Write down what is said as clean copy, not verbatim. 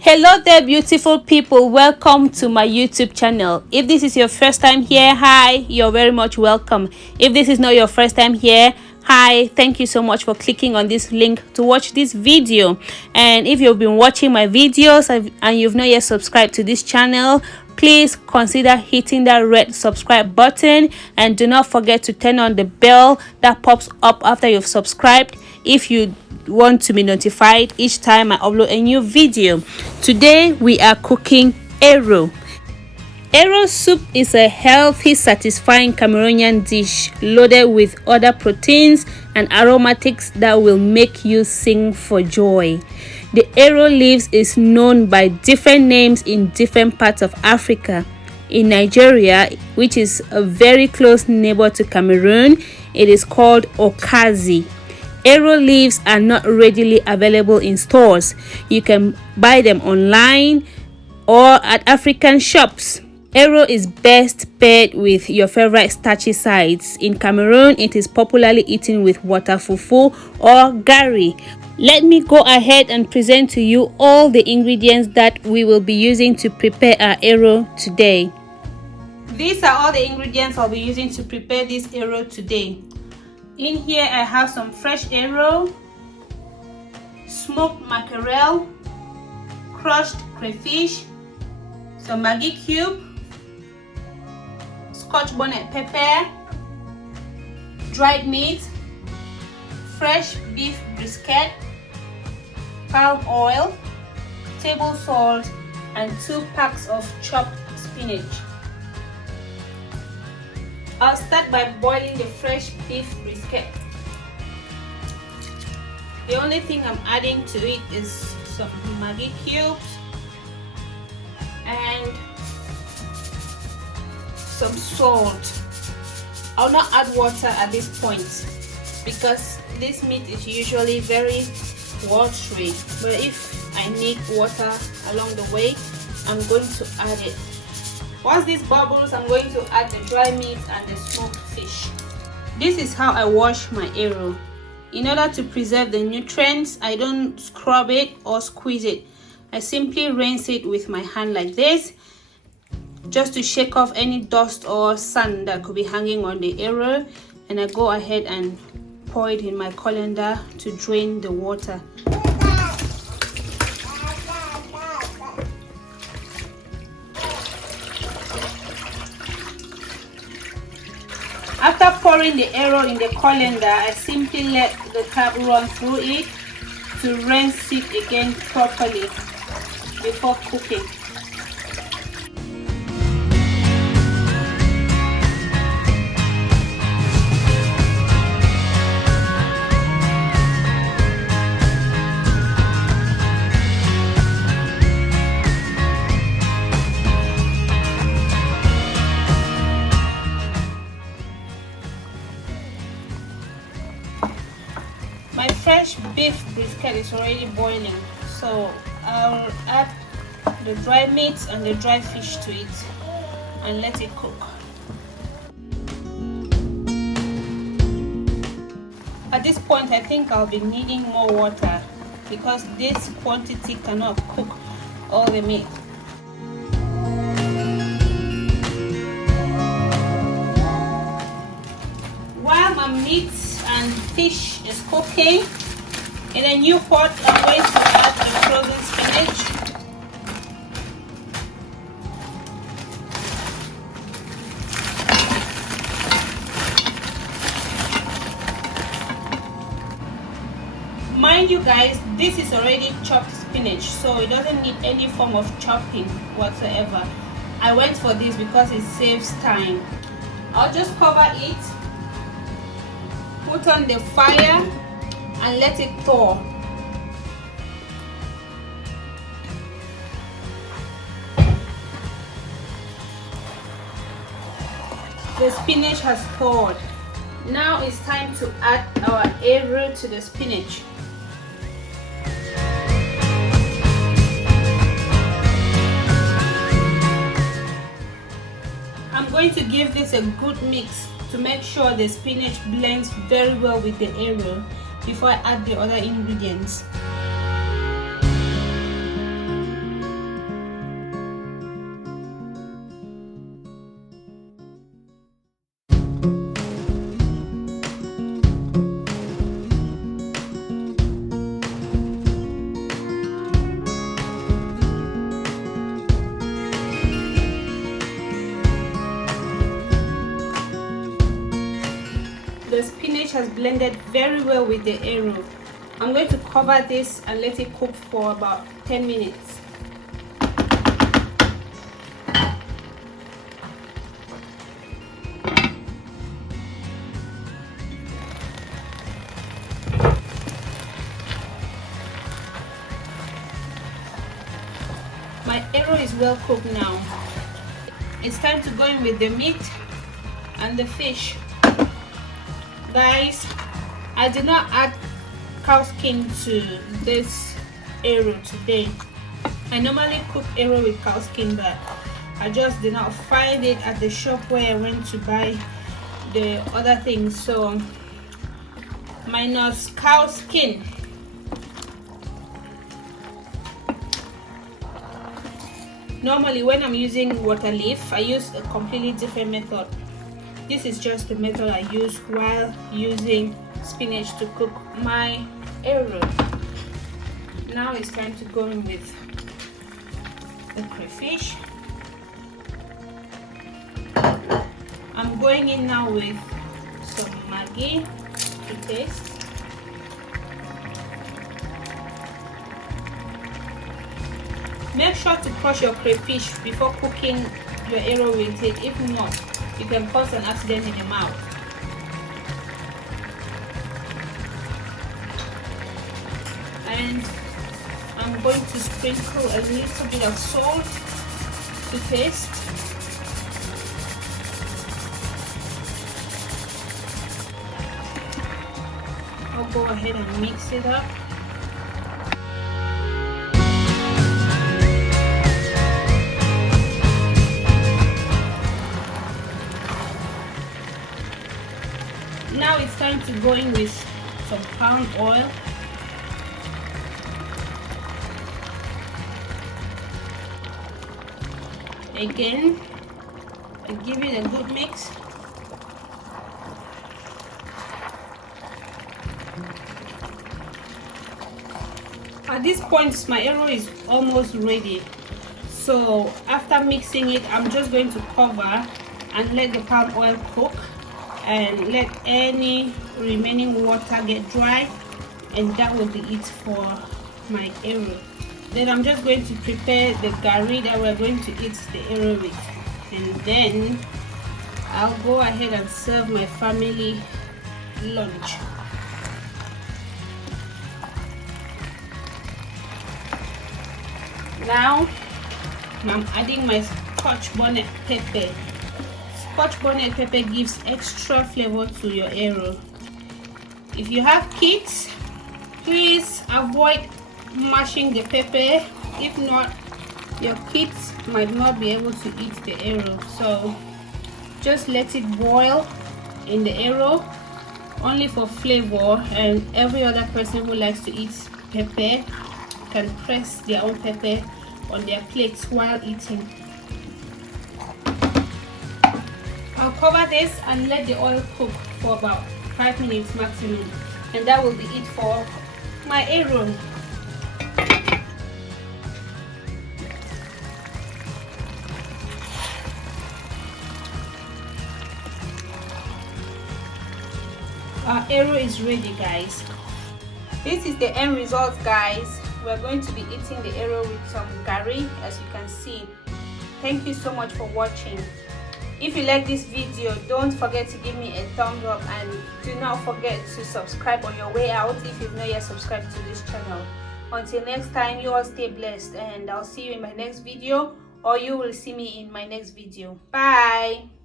Hello there, beautiful people. Welcome to my YouTube channel. If this is your first time here, hi, you're very much welcome. If this is not your first time here, hi, thank you so much for clicking on this link to watch this video. And if you've been watching my videos and you've not yet subscribed to this channel, please consider hitting that red subscribe button, and do not forget to turn on the bell that pops up after you've subscribed if you want to be notified each time I upload a new video. Today we are cooking ero. Ero soup is a healthy, satisfying Cameroonian dish loaded with other proteins and aromatics that will make you sing for joy. The ero leaves is known by different names in different parts of Africa. In Nigeria, which is a very close neighbor to Cameroon, it is called Okazi. Ero leaves are not readily available in stores. You can buy them online or at African shops. Ero is best paired with your favorite starchy sides. In Cameroon, it is popularly eaten with water fufu or gari. Let me go ahead and present to you all the ingredients that we will be using to prepare our ero today. These are all the ingredients I'll be using to prepare this ero today. In here I have some fresh ero, smoked mackerel, crushed crayfish, some Maggi cube, Scotch bonnet pepper, dried meat, fresh beef brisket, palm oil, table salt, and 2 packs of chopped spinach. I'll start by boiling the fresh beef brisket. The only thing I'm adding to it is some Maggi cubes and some salt. I'll not add water at this point because this meat is usually very watery, but if I need water along the way, I'm going to add it. Once this bubbles, I'm going to add the dry meat and the smoked fish. This is how I wash my ero. In order to preserve the nutrients, I don't scrub it or squeeze it. I simply rinse it with my hand like this, just to shake off any dust or sand that could be hanging on the ero, and I go ahead and pour it in my colander to drain the water. After pouring the ero in the colander, I simply let the tap run through it to rinse it again properly before cooking. My fresh beef brisket is already boiling, so I'll add the dry meat and the dry fish to it and let it cook. At this point, I think I'll be needing more water because this quantity cannot cook all the meat. While my meat and fish is cooking, in a new pot I'm going to add the frozen spinach, mind you guys, this is already chopped spinach, so it doesn't need any form of chopping whatsoever. I went for this because it saves time. I'll just cover it, put on the fire and let it thaw. The spinach has thawed. Now it's time to add our ero to the spinach. I'm going to give this a good mix to make sure the spinach blends very well with the ero before I add the other ingredients. spinach has blended very well with the arrow. I'm going to cover this and let it cook for about 10 minutes. My arrow is well cooked now. It's time to go in with the meat and the fish. Guys, I did not add cow skin to this arrow today. I normally cook arrow with cow skin, but I just did not find it at the shop where I went to buy the other things, so minus cow skin. Normally when I'm using water leaf, I use a completely different method. This is just the method I use while using spinach to cook my arrow. Now it's time to go in with the crayfish. I'm going in now with some Maggi to taste. Make sure to crush your crayfish before cooking your arrow with it. If not, you can cause an accident in your mouth. And I'm going to sprinkle a little bit of salt to taste. I'll go ahead and mix it up. Now it's time to go in with some palm oil. Again, I give it a good mix. At this point, my arrow is almost ready. So after mixing it, I'm just going to cover and let the palm oil cook and let any remaining water get dry, and that will be it for my arrow. Then I'm just going to prepare the gari that we're going to eat the arrow with, and then I'll go ahead and serve my family lunch. Now I'm adding my Scotch bonnet pepper. Scotch bonnet pepper gives extra flavor to your arrow. If you have kids, please avoid mashing the pepper. If not, your kids might not be able to eat the arrow. So just let it boil in the arrow only for flavor, and every other person who likes to eat pepper can press their own pepper on their plates while eating. I'll cover this and let the oil cook for about 5 minutes maximum, and that will be it for my arrow. Our arrow is ready, guys. This is the end result, guys. We're going to be eating the arrow with some gari, as you can see. Thank you so much for watching. If you like this video, don't forget to give me a thumbs up, and do not forget to subscribe on your way out if you've not yet subscribed to this channel. Until next time, you all stay blessed, and I'll see you in my next video, or you will see me in my next video. Bye.